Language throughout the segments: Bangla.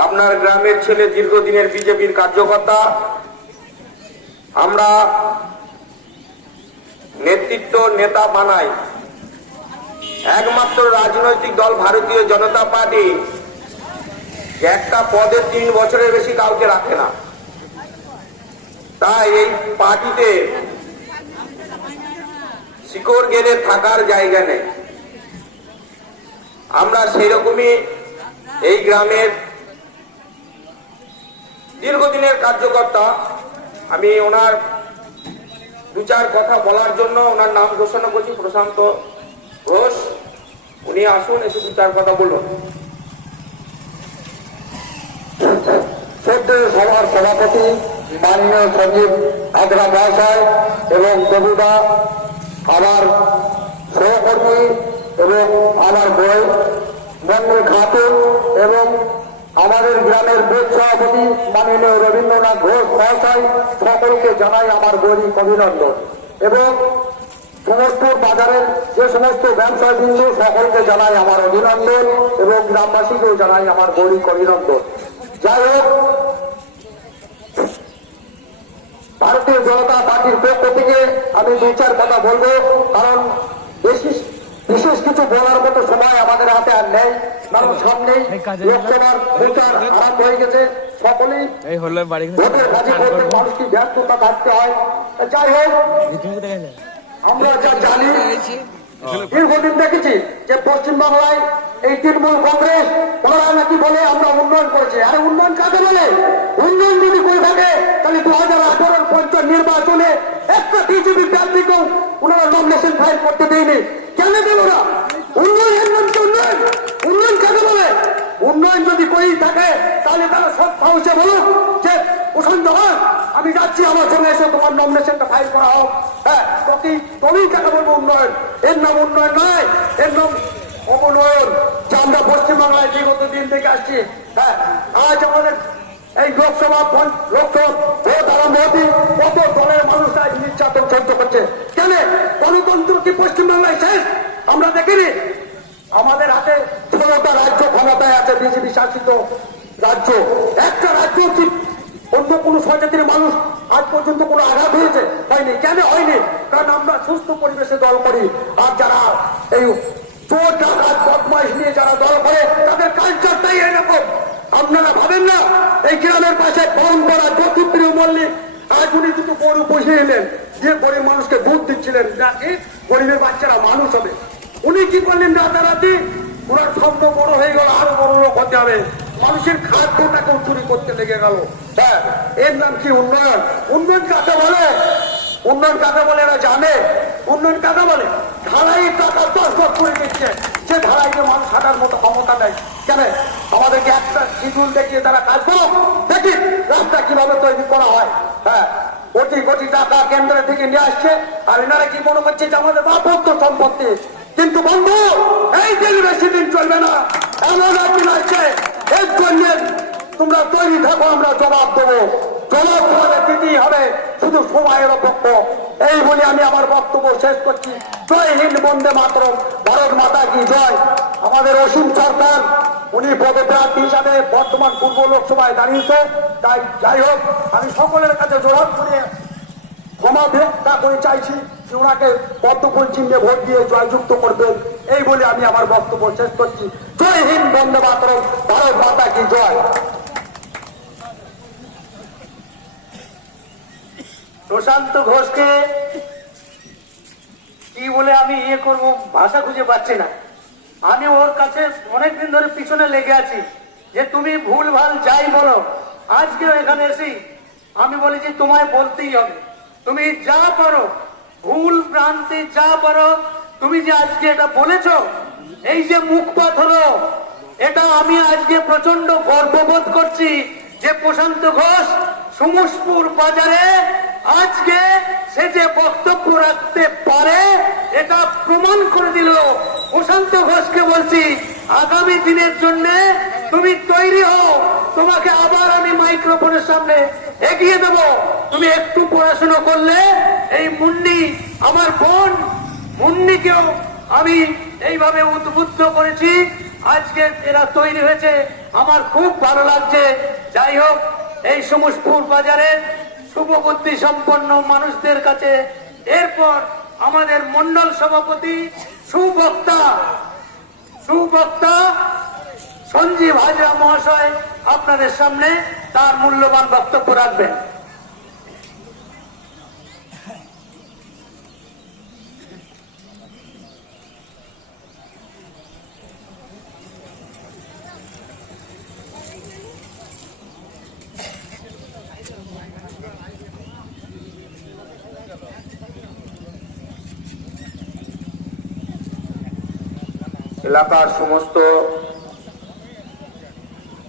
আপনার গ্রামের ছেলে দীর্ঘদিনের বিজেপির কার্যকর্তা। আমরা নেতৃত্ব নেতা বানাই। একমাত্র রাজনৈতিক দল ভারতীয় জনতা পার্টি একটা পদে 3 বছরের বেশি কাউকে রাখে না। তাই এই পার্টিতে শিকড় গেলে থাকার জায়গা নেই। আমরা সেই রকমই এই গ্রামের দীর্ঘদিনের কার্যকর্তা। আমি ওনার 2-4 কথা বলার জন্য ওনার নাম ঘোষণা করছি, প্রশান্ত ঘোষ। উনি আসুন, এসে 2-4 কথা বলুন। সভার সভাপতি মাননীয় সঞ্জীব আগ্রা মহাশয় এবং কবিতা, আমার সহকর্মী এবং আমার বই মন্দির খাতুন এবং আমাদের গ্রামের বুথ সভাপতি মাননীয় রবীন্দ্রনাথ ঘোষ মহাশয়, সকলকে জানাই আমার গৌরিক অভিনন্দন। এবং সমস্তপুর বাজারের যে সমস্ত ব্যবসায় বিন্দু সকলকে জানাই আমার অভিনন্দন এবং গ্রামবাসীকেও জানাই আমার গৌরিক অভিনন্দন। যাই হোক, ভারতীয় জনতা পার্টির পক্ষ থেকে আমি 2-4 কথা বলবো, কারণ বিশেষ কিছু বলার মতো সময় আমাদের হাতে আর নেই। কারণ সামনেই লোকসভার প্রচার আরম্ভ হয়ে গেছে। সকলেই ভোটের বাজি করতে মানুষকে ব্যস্ততা থাকতে হয়। যাই হোক, আমরা যা জানি, দীর্ঘদিন দেখেছি যে পশ্চিমবাংলায় এই তৃণমূল কংগ্রেস ওরা নাকি বলে আমরা উন্নয়ন করেছি। আরে উন্নয়ন কাকে বলে? উন্নয়ন যদি করে থাকে তাহলে 2018 পঞ্চায়েত নির্বাচনে একটা বিজেপি প্রার্থীকেও ওনারা নমিনেশন ফাইল করতে দেয়নি। কেন দিল না? উন্নয়ন উন্নয়ন উন্নয়ন কাকে বলে? উন্নয়ন যদি করেই থাকে তাহলে তারা সব সাহসে বলুক যে প্রশান্ত ঘোষ, আমি যাচ্ছি, আমার সঙ্গে এসে তোমার নমিনেশনটা ফাইল করা হোক। হ্যাঁ, তুমি কাকে বলবো উন্নয়ন? এর নাম উন্নয়ন নয়, এর নাম অবনয়ন, যা আমরা পশ্চিমবাংলায় বিগত দিন থেকে আসছি। হ্যাঁ, আজ আমাদের এই লোকসভা ভোট আরম্ভ হতে কত দলের মানুষরা নির্যাতন সহ্য করছে। কেন? গণতন্ত্র কি পশ্চিমবাংলায় শেষ? আমরা দেখিনি। আমাদের হাতে 16টা রাজ্য ক্ষমতায় আছে, বিজেপি শাসিত রাজ্য। একটা রাজ্য কি অন্য কোন স্বজাতির মানুষ আজ পর্যন্ত কোনো আঘাত হয়েছে? হয়নি। কেন হয়নি? কারণ আমরা সুস্থ পরিবেশে দল করি। আর যারা এই চোর ডাকাত বদমাইশ নিয়ে যারা দল করে, তাদের কালচারটাই এরকম। আপনারা ভাবেন না এই গ্রামের পাশে পরম্পরা জ্যোতিপ্রিয় মল্লিক আজ উনি দুটো গরু বসিয়ে এলেন, দিয়ে গরিব মানুষকে দুধ দিচ্ছিলেন, নাকি গরিবের বাচ্চারা মানুষ হবে। উনি কি করলেন? রাতারাতি ওনার স্বপ্ন বড় হয়ে গেল, আরো বড় লোক হতে হবে। মানুষের খাদ্যটাকেও চুরি করতে লেগে গেল। হ্যাঁ, এর নাম কি উন্নয়ন? উন্নয়ন কাকে বলে? উন্নয়ন কাকে বলে এরা জানে? উন্নয়ন কাকে বলে? ঢালাই টাকা 10 করে দিচ্ছে, যে ঢালাইকে মানুষ হাঁটার মতো ক্ষমতা নেই। কেন? আমাদেরকে একটা শিডিউল দেখিয়ে তারা কাজ করো, দেখি রাস্তা কিভাবে তৈরি করা হয়। হ্যাঁ, কোটি কোটি টাকা কেন্দ্র থেকে নিয়ে আসছে, আর এনারা কি মনে করছে যে আমাদের বাপত্ব সম্পত্তি। কিন্তু বন্ধু, এই দিন বেশি দিন চলবে না। এমন একদিন আসছে, এর জন্য তোমরা তৈরি থাকো, আমরা জবাব দেবো। জবাব তোমাদের দিতেই হবে, শুধু সময়ের অপেক্ষ। এই বলে আমি আমার বক্তব্য শেষ করছি। জয় হিন্দ, বন্দে মাতরম, ভারত মাতা কি জয়। আমাদের অসীম সরকার উনি পদপ্রার্থী হিসাবে বর্তমান পূর্ব লোকসভায় দাঁড়িয়েছে। তাই যাই হোক, আমি সকলের কাছে জোরাত করে ক্ষমা ভিক্ষা করে চাইছি যে ওনাকে পদ্মফুল চিহ্নে ভোট দিয়ে জয়যুক্ত করবেন। এই বলে আমি আমার বক্তব্য শেষ করছি। জয় হিন্দ, বন্দে মাতরম, ভারত মাতা কি জয়। প্রশান্ত ঘোষকে কি বলে আমি করব, ভাষা খুঁজে পাচ্ছি না। আমি ওর কাছে অনেকদিন ধরে পিছনে লেগে আছি যে তুমি ভুল ভাল যাই বলো। আজকেও এখানে এসি আমি বলি যে তোমায় বলতেই হবে, তুমি যা পারো, ভুল ভ্রান্তি যা পারো, তুমি যে আজকে এটা বলেছো, এই যে মুখপাত হলো, এটা আমি আজকে প্রচন্ড গর্ববোধ করছি যে প্রশান্ত ঘোষ সুমুশপুর বাজারে আজকে সে যে বক্তব্য রাখতে পারে, এটা প্রমাণ করে দিল। প্রশান্ত ঘোষকে বলছি, আগামী দিনের জন্য তুমি তৈরি হও। তোমাকে আবার আমি মাইক্রোফোনের সামনে এগিয়ে দেব। তুমি একটু পড়াশোনা করলে এই মুন্নি, আমার বোন মুন্নিকেও আমি এইভাবে উদ্বুদ্ধ করেছি। আজকে এরা তৈরি হয়েছে, আমার খুব ভালো লাগছে। যাই হোক, এই সমস্তপুর বাজারের শুভবুদ্ধি সম্পন্ন মানুষদের কাছে এরপর আমাদের মন্ডল সভাপতি সুবক্তা সঞ্জীব হাজরা মহাশয় আপনাদের সামনে তার মূল্যবান বক্তব্য রাখবেন। এলাকার সমস্ত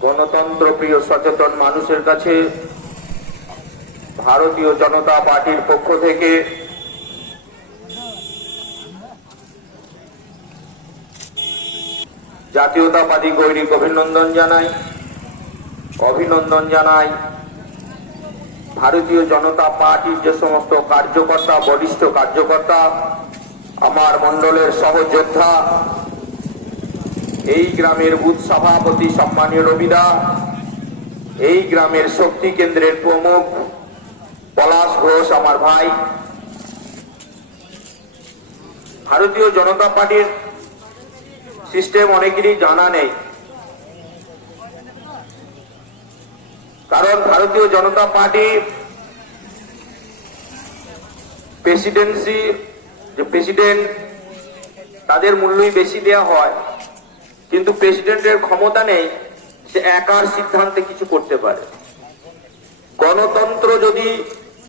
গণতন্ত্র প্রিয় সচেতন মানুষের কাছে ভারতীয় জনতা পার্টির পক্ষ থেকে জাতীয়তাবাদী গৈরিক অভিনন্দন জানাই। ভারতীয় জনতা পার্টির যে সমস্ত কার্যকর্তা, বরিষ্ঠ কার্যকর্তা, আমার মণ্ডলের সহযোদ্ধা, এই গ্রামের বুথ সভাপতি সম্মানীয় রবিদা, এই গ্রামের শক্তি কেন্দ্রের প্রমুখ পলাশ ঘোষ আমার ভাই। ভারতীয় জনতা পার্টির সিস্টেম অনেকেরই জানা নেই, কারণ ভারতীয় জনতা পার্টি প্রেসিডেন্ট তাদের মূল্যই বেশি দেওয়া হয়, কিন্তু প্রেসিডেন্টের ক্ষমতা নেই সে একার সিদ্ধান্তে কিছু করতে পারে। গণতন্ত্র যদি